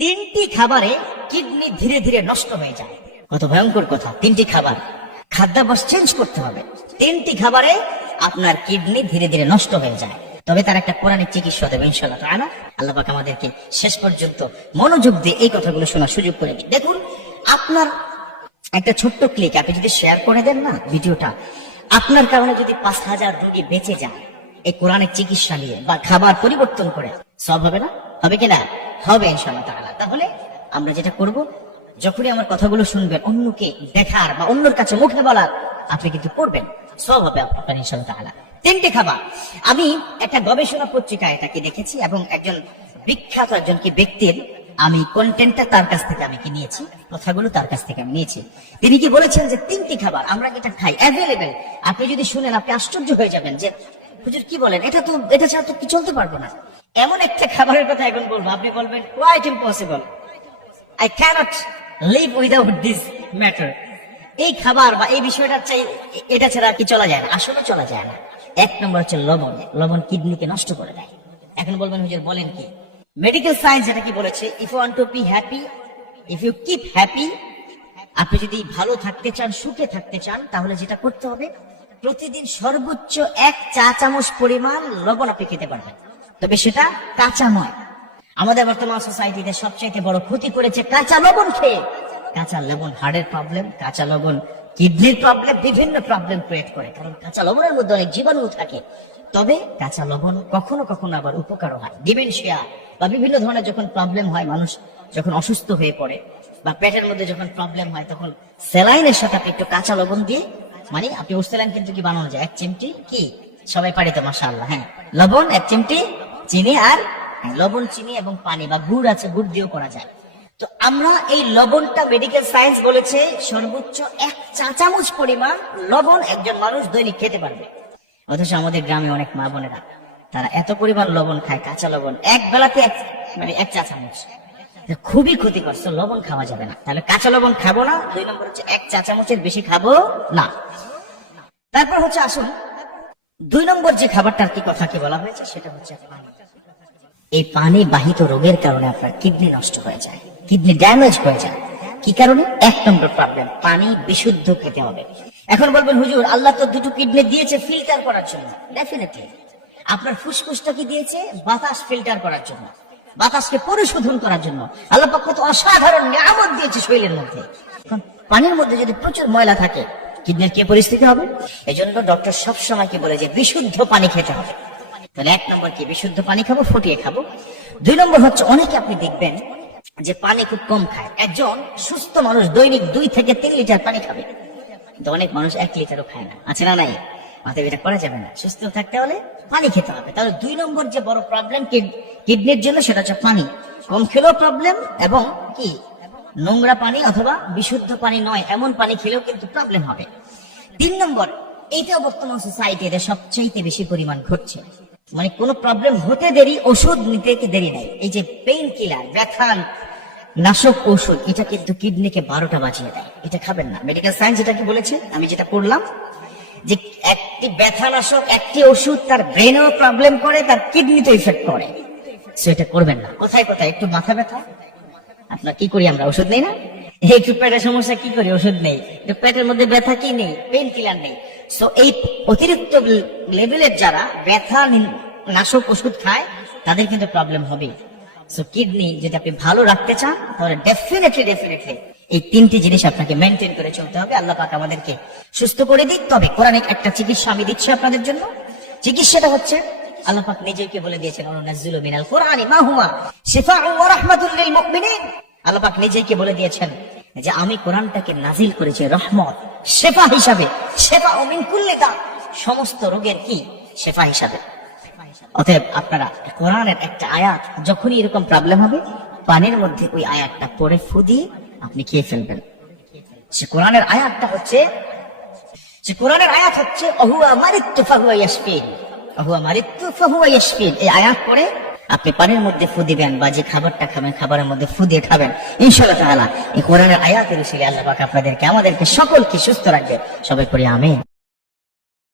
তিনটি খাবারে কিডনি ধীরে ধীরে নষ্ট হয়ে যায়। কত ভয়ঙ্কর কথা! তিনটি খাবার, খাদ্যাভ্যাস চেঞ্জ করতে হবে। তিনটি খাবারে আপনার কিডনি ধীরে ধীরে নষ্ট হয়ে যায়, তবে তার একটা কোরআনিক চিকিৎসা দেবে ইনশাআল্লাহ তাআলা। আল্লাহ পাক আমাদেরকে শেষ পর্যন্ত মনোযোগ দিয়ে এই কথাগুলো শোনার সুযোগ করে দিন। দেখুন, আপনার একটা ছোট্ট ক্লিক আপনি যদি শেয়ার করে দেন না ভিডিওটা, আপনার কারণে যদি 5,000 রোগী বেঁচে যায় এই কোরআনিক চিকিৎসা নিয়ে বা খাবার পরিবর্তন করে, সব হবে না? হবে কিনা? হবে ইনশাআল্লাহ তাআলা। তাহলে আমরা যেটা করব, যখনই আমার কথাগুলো শুনবেন, অন্যকে দেখার বা অন্যের কাছে মুখে বলার আপনি কিন্তু করবেন, সব হবে আপনার ইনশাআল্লাহ তাআলা। তিনটি খাবার আমি একটা গবেষণা পত্রিকায় এটাকে দেখেছি এবং একজন বিখ্যাত একজন কি ব্যক্তির আমি কন্টেন্টটা তার কাছ থেকে আমি কি নিয়েছি, কথাগুলো তার কাছ থেকে আমি নিয়েছি। তিনি কি বলেছেন যে তিনটি খাবার আমরা যেটা খাই অ্যাভেলেবেল, আপনি যদি শুনেন আপনি আশ্চর্য হয়ে যাবেন যে হুজুর কি বলেন, এটা ছাড়া তো কি চলতে পারবো না। এমন একটা খাবারের কথা এখন বলবো, আপনি বলবেন quite impossible, I cannot live without this matter. এই খাবার বা এই বিষয়টা চাই, এটা ছাড়া কি চলা যায় না? আসলে চলা যায় না। এক নম্বর হচ্ছে লবণ। লবণ কিডনিকে নষ্ট করে দেয়। এখন বলবেন হুজুর বলেন কি? মেডিকেল সায়েন্স এটা কি বলেছে, if you want to be happy, if you keep happy, আপনি যদি ভালো থাকতে চান, সুখে থাকতে চান, তাহলে যেটা করতে হবে, প্রতিদিন সর্বোচ্চ 1 চা চামচ পরিমাণ লবণ আপনি খেতে পারবেন, তবে সেটা কাঁচা নয়। আমাদের বর্তমান সোসাইটিতে সবচেয়ে বড় ক্ষতি করেছে কাঁচা লবণ খেয়ে। কাঁচা লবণ হার্টের প্রবলেম, কাঁচা লবণ কিডনির প্রবলেম, বিভিন্ন প্রবলেম ক্রিয়েট করে, কারণ কাঁচা লবণের মধ্যে অনেক জীবাণু থাকে। তবে কাঁচা লবণ কখনো কখনো আবার উপকারও হয়। ডিমেনশিয়া বা বিভিন্ন ধরনের যখন প্রবলেম হয়, মানুষ যখন অসুস্থ হয়ে পড়ে বা পেটের মধ্যে যখন প্রবলেম হয়, তখন স্যালাইনের সাথে আপনি একটু কাঁচা লবণ দিয়ে, মানে আপনি স্যালাইন কিন্তু কি বানানো যায়, 1 চিমটি কি সবাই পারে তো মাশাআল্লাহ, হ্যাঁ, লবণ 1 চিমটি, চিনি আর লবণ, চিনি এবং পানি বা গুড় আছে, গুড় দিয়েও করা যায়। তো আমরা এই লবণটা মেডিকেল সায়েন্স বলেছে সর্বোচ্চ 1 চা চামচ পরিমাণ লবণ একজন মানুষ দৈনিক খেতে পারবে। অথচ আমাদের গ্রামে অনেক মা বোনেরা তারা এত পরিমাণ লবণ খায়, কাঁচা লবণ এক বেলাতে 1 চা চামচ। খুবই ক্ষতিকর, লবণ খাওয়া যাবে না। তাহলে কাঁচা লবণ খাবো না। 2 নম্বর হচ্ছে 1 চা চামচের বেশি খাবো না। তারপর হচ্ছে আসুন 2 নম্বর যে খাবারটার কি কথা কি বলা হয়েছে, সেটা হচ্ছে পানি। এই পানি বাহিত রোগের কারণে আপনার কিডনি নষ্ট হয়ে যায়, কিডনি ড্যামেজ হয়ে যায়। কি কারণে? 1 নম্বর প্রবলেম, পানি বিশুদ্ধ খেতে হবে। এখন বলবেন হুজুর আল্লাহ তো 2টো কিডনি দিয়েছে ফিল্টার করার জন্য। ডেফিনেটলি আপনার ফুসফুসটা কি দিয়েছে? বাতাস ফিল্টার করার জন্য, বাতাসকে পরিশোধন করার জন্য। আল্লাহ পাক কত অসাধারণ নিয়ামত দিয়েছে শরীরের মধ্যে। এখন পানির মধ্যে যদি প্রচুর ময়লা থাকে, কিডনির কি পরিস্থিতি হবে? এজন্য ডক্টর সবসময় কি বলে যে বিশুদ্ধ পানি খেতে হবে। তাহলে 1 নম্বর কি, বিশুদ্ধ পানি খাবো, ফুটিয়ে খাবো। 2 নম্বর হচ্ছে অনেকে আপনি দেখবেন যে পানি খুব কম খায়। একজন সুস্থ মানুষ দৈনিক 2 থেকে 3 লিটার পানি খাবে, কিন্তু অনেক মানুষ 1 লিটারও খায় না। আছে না নাই? মাথায় এটা করা যাবে না। সুস্থ থাকতে হলে পানি খেতে হবে। তাহলে 2 নম্বর যে বড় প্রবলেম কিডনির জন্য, সেটা হচ্ছে পানি কম খেলেও প্রবলেম, এবং কি নোংরা পানি অথবা বিশুদ্ধ পানি নয় এমন পানি খেলেও কিন্তু প্রবলেম হবে। 3 নম্বর, এইটা বর্তমান সোসাইটিতে সবচেয়ে বেশি পরিমাণ ঘটছে। মানে কোনো প্রবলেম হতে দেরি, ওষুধ নিতে দেরি নাই। এই যে পেইন কিলার, ব্যথা নাশক ওষুধ, এটা কিন্তু কিডনিকে 12টা বাজিয়ে দেয়। এটা খাবেন না। মেডিকেল সায়েন্স এটা কি বলেছে, আমি যেটা করলাম, যে একটি ব্যথা নাশক, একটি ওষুধ তার ব্রেনেও প্রবলেম করে, তার কিডনিতে ইফেক্ট করে। সেটা করবেন না। কোথায় কোথায় একটু মাথা ব্যথা, আপনার কি করি আমরা, ওষুধ নেই না? একটু পেটের সমস্যা কি করি, ওষুধ নেই। পেটের মধ্যে ব্যথা কি নেই, পেইন কিলার নেই। সো এই অতিরিক্ত লেভেলের যারা ব্যথা নাশক ওষুধ খায়, তাদের কিন্তু প্রবলেম হবে। সো কিডনি যদি আপনি ভালো রাখতে চান, তাহলে ডেফিনেটলি এই 3টি জিনিস আপনাকে মেনটেন করে চলতে হবে। আল্লাহ পাক আমাদেরকে সুস্থ করে দিক। তবে কোরআনিক একটা চিকিৎসা আমি দিচ্ছি আপনাদের জন্য। চিকিৎসাটা হচ্ছে আল্লাহ পাক নিজেকে বলে দিয়েছেন, ওয়ানাজ্জিলু মিনাল কুরআনি মা হুয়া শিফাউন ওয়া রাহমাতুল লিল মুমিনিন। আল্লাহ পাক নিজেকে বলে দিয়েছেন যে আমি কোরআনটাকে নাজিল করেছি রহমত, শেফা হিসাবে, শেফা ও মিন কুল্লি দা, সমস্ত রোগের কি শেফা হিসাবে। অতএব আপনারা কোরআনের একটা আয়াত যখনই এরকম প্রবলেম হবে, পানির মধ্যে ওই আয়াতটা পড়ে ফু দিয়ে আপনি খেয়ে ফেলবেন। সে কোরআনের আয়াতটা হচ্ছে, যে কোরআনের আয়াত হচ্ছে অহুয়া মারিতু ফাহুয়া ইয়াশফিন, অহুয়া মারিতু ফাহুয়া ইয়াশফিন। এই আয়াত পড়ে আপনি পানির মধ্যে ফু দিবেন, বা যে খাবারটা খাবেন খাবারের মধ্যে ফু দিয়ে খাবেন, ইনশাআল্লাহ তাআলা এই কোরআনের আয়াতের উসিলায় আল্লাহ পাক আপনাদেরকে, আমাদেরকে সকলকে সুস্থ রাখবে। সবাই পড়ি আমিন।